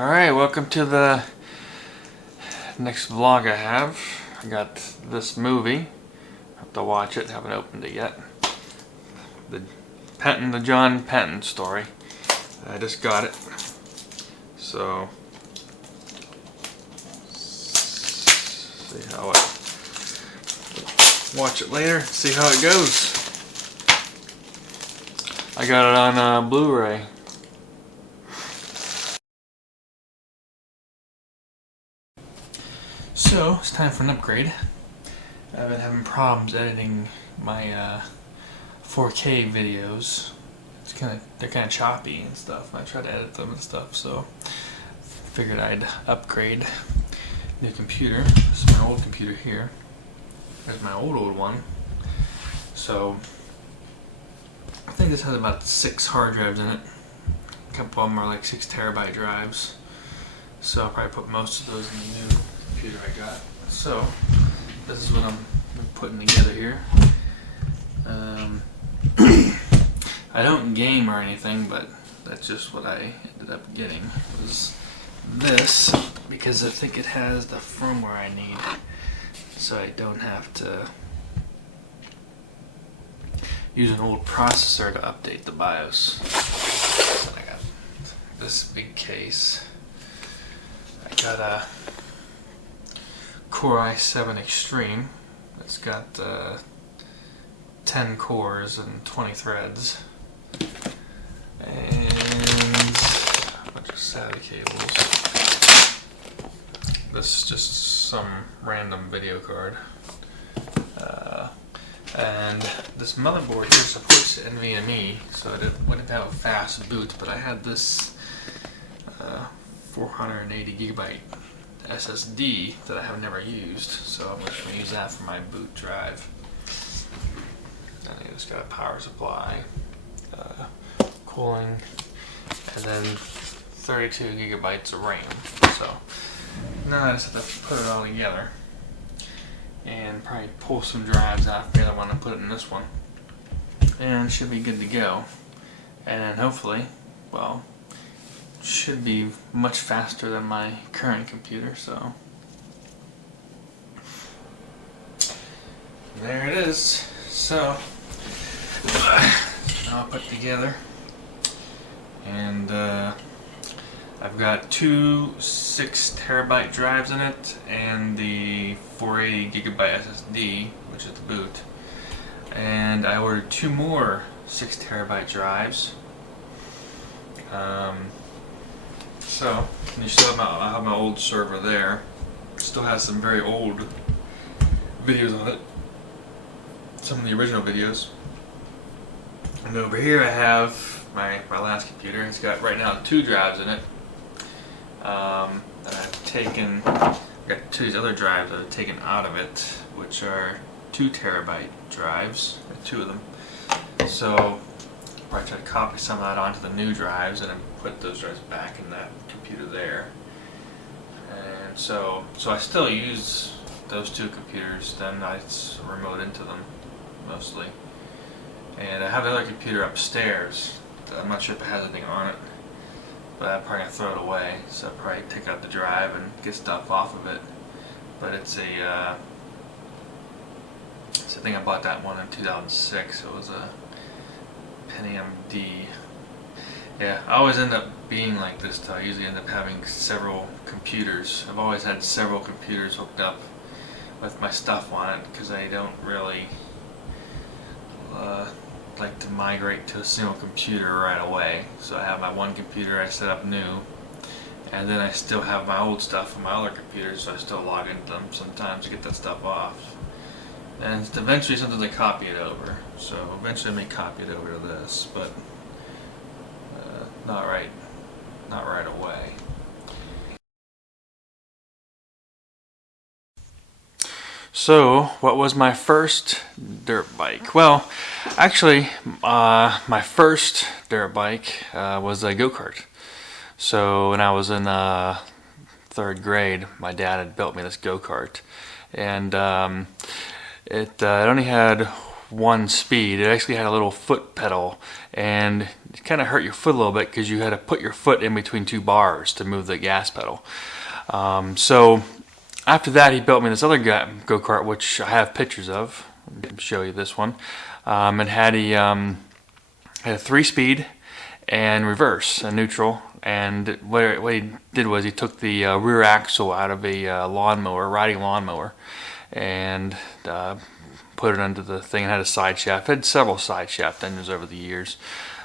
Alright, welcome to the next vlog I have. I got this movie. I have to watch it, haven't opened it yet. The John Penton story. I just got it. So, see how it, watch it later, see how it goes. I got it on Blu-ray. So, it's time for an upgrade. I've been having problems editing my 4K videos. They're kind of choppy and stuff. I try to edit them and stuff, so figured I'd upgrade. New computer. This is my old computer here. There's my old one. So, I think this has about 6 hard drives in it. A couple of them are like 6 terabyte drives. So I'll probably put most of those in the new computer I got. So this is what I'm putting together here. I don't game or anything, but that's just what I ended up getting. Was this, because I think it has the firmware I need, so I don't have to use an old processor to update the BIOS. So I got this big case. I got a Core i7 Extreme. It's got 10 cores and 20 threads. And a bunch of SATA cables. This is just some random video card. And this motherboard here supports NVMe, so it wouldn't have a fast boot, but I had this 480 gigabyte SSD that I have never used, so I'm just going to use that for my boot drive. And it's got a power supply, cooling, and then 32 gigabytes of RAM. So now I just have to put it all together and probably pull some drives out of the other one and put it in this one, and it should be good to go. And hopefully, well, should be much faster than my current computer. So there it is. So I'll put together, and I've got 2 6 terabyte drives in it and the 480 gigabyte SSD, which is the boot, and I ordered 2 more 6 terabyte drives. So you still have I have my old server there. Still has some very old videos on it, some of the original videos. And over here I have my last computer. It's got right now 2 drives in it. And I've taken, I got 2 of these other drives that I've taken out of it, which are 2 terabyte drives, 2 of them. So I'll probably try to copy some of that onto the new drives and then put those drives back in that computer there. And so I still use those 2 computers, then I remote into them mostly. And I have another computer upstairs. I'm not sure if it has anything on it, but I'm probably going to throw it away. So I'll probably take out the drive and get stuff off of it. But it's I think I bought that one in 2006. It was a Pentium D. Yeah, I always end up being like this though. I usually end up having several computers. I've always had several computers hooked up with my stuff on it because I don't really like to migrate to a single computer right away. So I have my one computer I set up new, and then I still have my old stuff on my other computers, so I still log into them sometimes to get that stuff off. And eventually sometimes I copy it over. So eventually I may copy it over to this, but not right away. So, what was my first dirt bike? Well, actually, my first dirt bike was a go-kart. So, when I was in 3rd grade, my dad had built me this go-kart, and it only had one speed. It actually had a little foot pedal, and it kind of hurt your foot a little bit because you had to put your foot in between two bars to move the gas pedal. So after that, he built me this other go-kart, which I have pictures of. I'll show you this one. It had a 3-speed and reverse and neutral. And what he did was he took the rear axle out of a riding lawnmower, and put it under the thing. And had a side shaft. It had several side shaft engines over the years.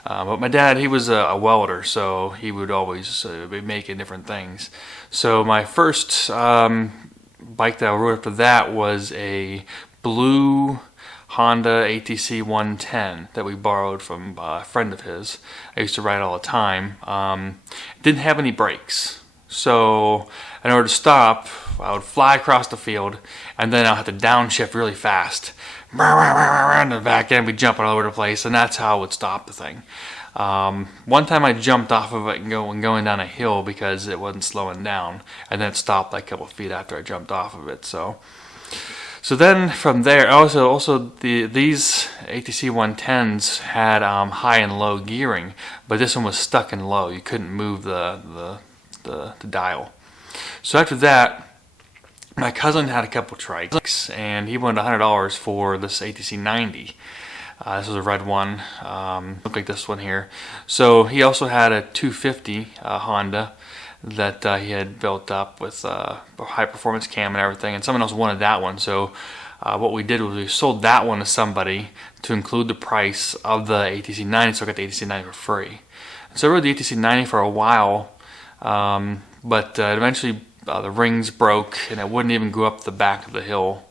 But my dad, he was a welder, so he would always be making different things. So my first bike that I rode after that was a blue Honda ATC 110 that we borrowed from a friend of his. I used to ride all the time. It didn't have any brakes, so in order to stop, I would fly across the field, and then I'll have to downshift really fast. In the back end, we'd jump all over the place, and that's how I would stop the thing. One time I jumped off of it and going down a hill because it wasn't slowing down, and then it stopped like a couple feet after I jumped off of it. So then from there, also these ATC 110s had high and low gearing, but this one was stuck in low. You couldn't move the dial. So after that, my cousin had a couple trikes, and he wanted $100 for this ATC 90. This was a red one, looked like this one here. So he also had a 250 Honda that he had built up with a high performance cam and everything, and someone else wanted that one. So what we did was we sold that one to somebody to include the price of the ATC 90, so I got the ATC 90 for free. So I rode the ATC 90 for a while, but eventually the rings broke, and it wouldn't even go up the back of the hill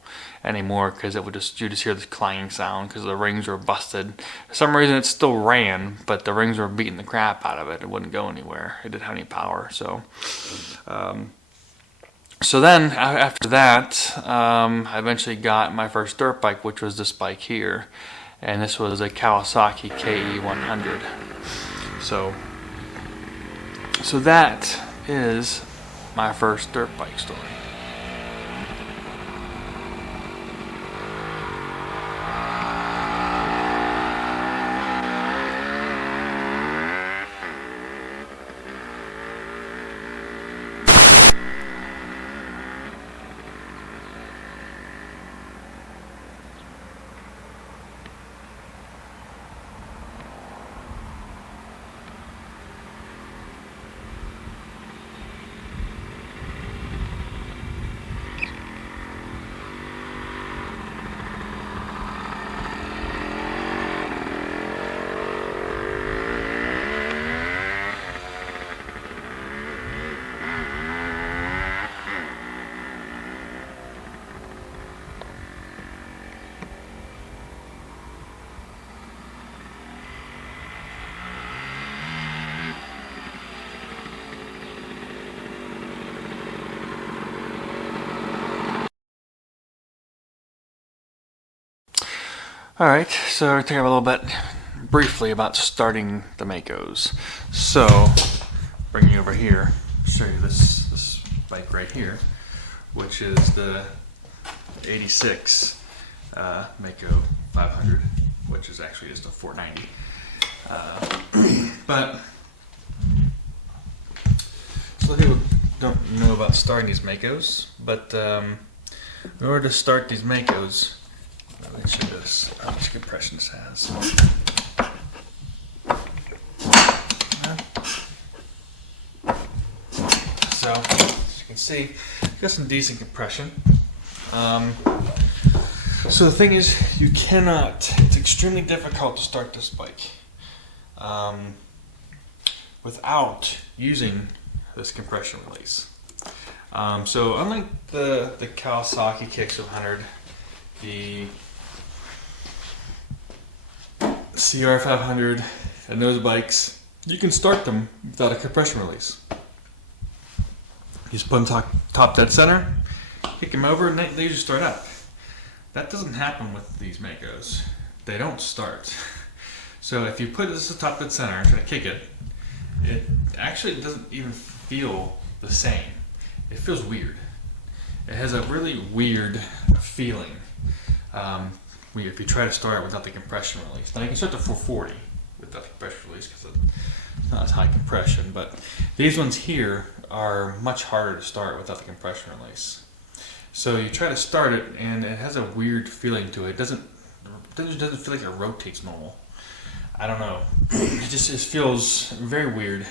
anymore because it would you just hear this clanging sound because the rings were busted. For some reason it still ran, but the rings were beating the crap out of it. It wouldn't go anywhere. It didn't have any power. So so then after that, I eventually got my first dirt bike, which was this bike here, and this was a Kawasaki KE100. So that is my first dirt bike story. Alright, so we're going to talk a little bit briefly about starting the Maicos. So, bring you over here, show you this bike right here, which is the 86 Maico 500, which is actually just a 490. But so a lot of people don't know about starting these Maicos, but in order to start these Maicos, let me show this how much compression this has. So, as you can see, it's got some decent compression. So the thing is, it's extremely difficult to start this bike without using this compression release. So unlike the Kawasaki KX100, the CR500 and those bikes, you can start them without a compression release. You just put them top dead center, kick them over, and they usually start up. That doesn't happen with these Maicos. They don't start. So if you put this at top dead center and try to kick it, it actually doesn't even feel the same. It feels weird. It has a really weird feeling. if you try to start it without the compression release. Now you can start the 440 without the compression release because it's not as high compression, but these ones here are much harder to start without the compression release. So you try to start it, and it has a weird feeling to it. It doesn't feel like it rotates normal. I don't know. It just feels very weird.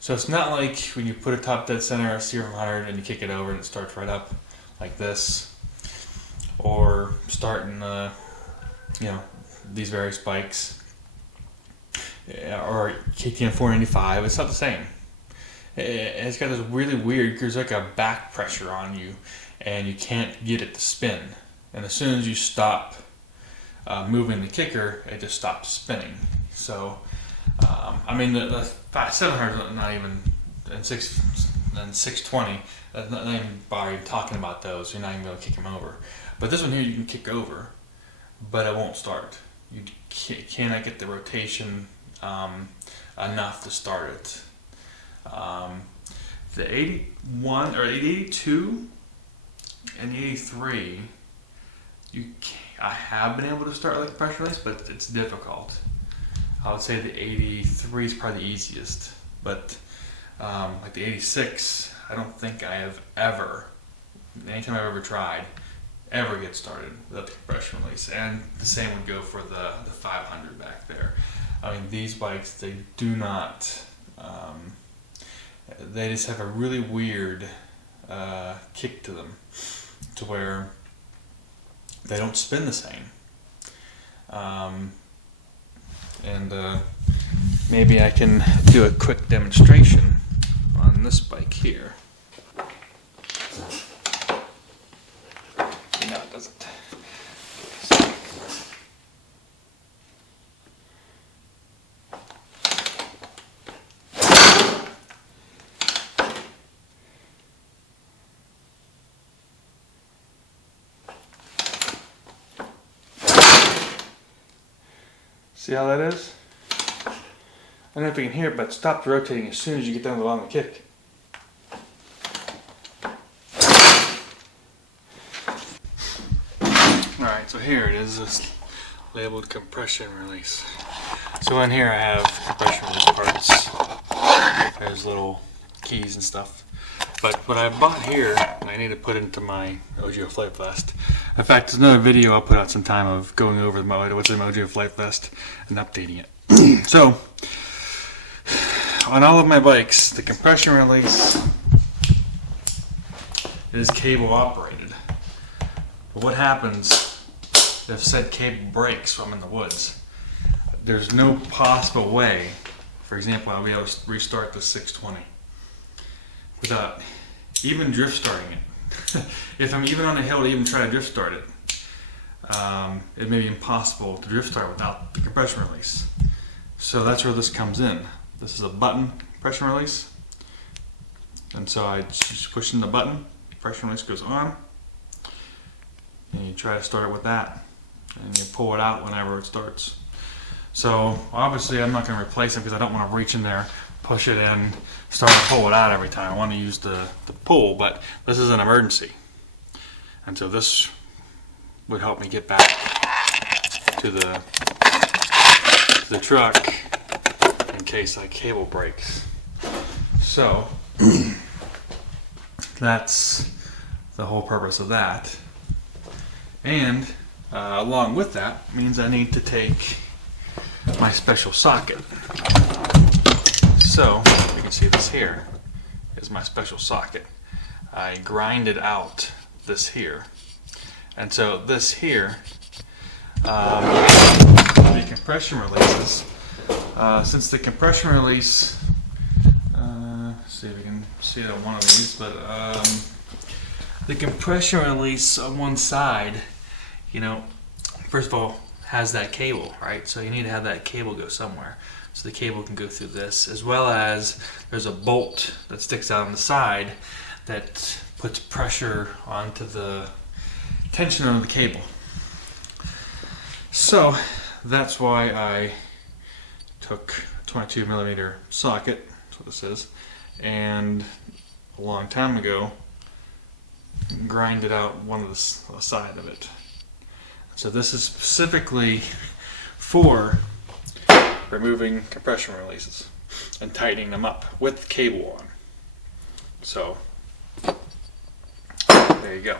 So it's not like when you put a top dead center C100 and you kick it over and it starts right up like this, or starting these various bikes, or KTM 495. It's not the same. It's got this really weird, there's like a back pressure on you and you can't get it to spin, and as soon as you stop moving the kicker, it just stops spinning. So I mean, the 700 is not even, and 620, not even by talking about those, you're not even able to kick them over. But this one here you can kick over, but it won't start. You cannot get the rotation enough to start it. The 81 or 82 and the 83, I have been able to start like pressure release, but it's difficult. I would say the 83 is probably the easiest, but like the 86, I don't think I have ever, anytime I've ever tried, ever get started without the compression release. And the same would go for the 500 back there. I mean, these bikes, they do not, they just have a really weird kick to them, to where they don't spin the same. And maybe I can do a quick demonstration on this bike here. No, it doesn't. See how that is? I don't know if you can hear it, but it stops rotating as soon as you get down the bottom of the kick. Alright, so here it is, this labeled compression release. So in here I have compression release parts. There's little keys and stuff. But what I bought here, I need to put into my Mojo Flight Vest. In fact, there's another video I'll put out some time of going over what's in Mojo Flight Vest and updating it. So, on all of my bikes, the compression release is cable operated. But what happens if said cable breaks while I'm in the woods? There's no possible way, for example, I'll be able to restart the 620 without even drift starting it. If I'm even on a hill to even try to drift start it, it may be impossible to drift start without the compression release. So that's where this comes in. This is a button compression release. And so I just push in the button, compression release goes on. And you try to start it with that. And you pull it out whenever it starts. So obviously I'm not going to replace it because I don't want to reach in there, push it in, start to pull it out every time. I want to use the pull, but this is an emergency. And so this would help me get back to the truck in case my cable breaks. So that's the whole purpose of that. And along with that means I need to take my special socket. So you can see this here is my special socket. I grinded out this here. And so this here, the compression releases, since the compression release, let's see if we can see it on one of these, but the compression release on one side, you know, first of all, has that cable, right? So you need to have that cable go somewhere. So the cable can go through this, as well as there's a bolt that sticks out on the side that puts pressure onto the tension on the cable. So that's why I took a 22mm socket, that's what this is, and a long time ago grinded out one of the side of it. So this is specifically for removing compression releases and tightening them up with the cable on. So there you go.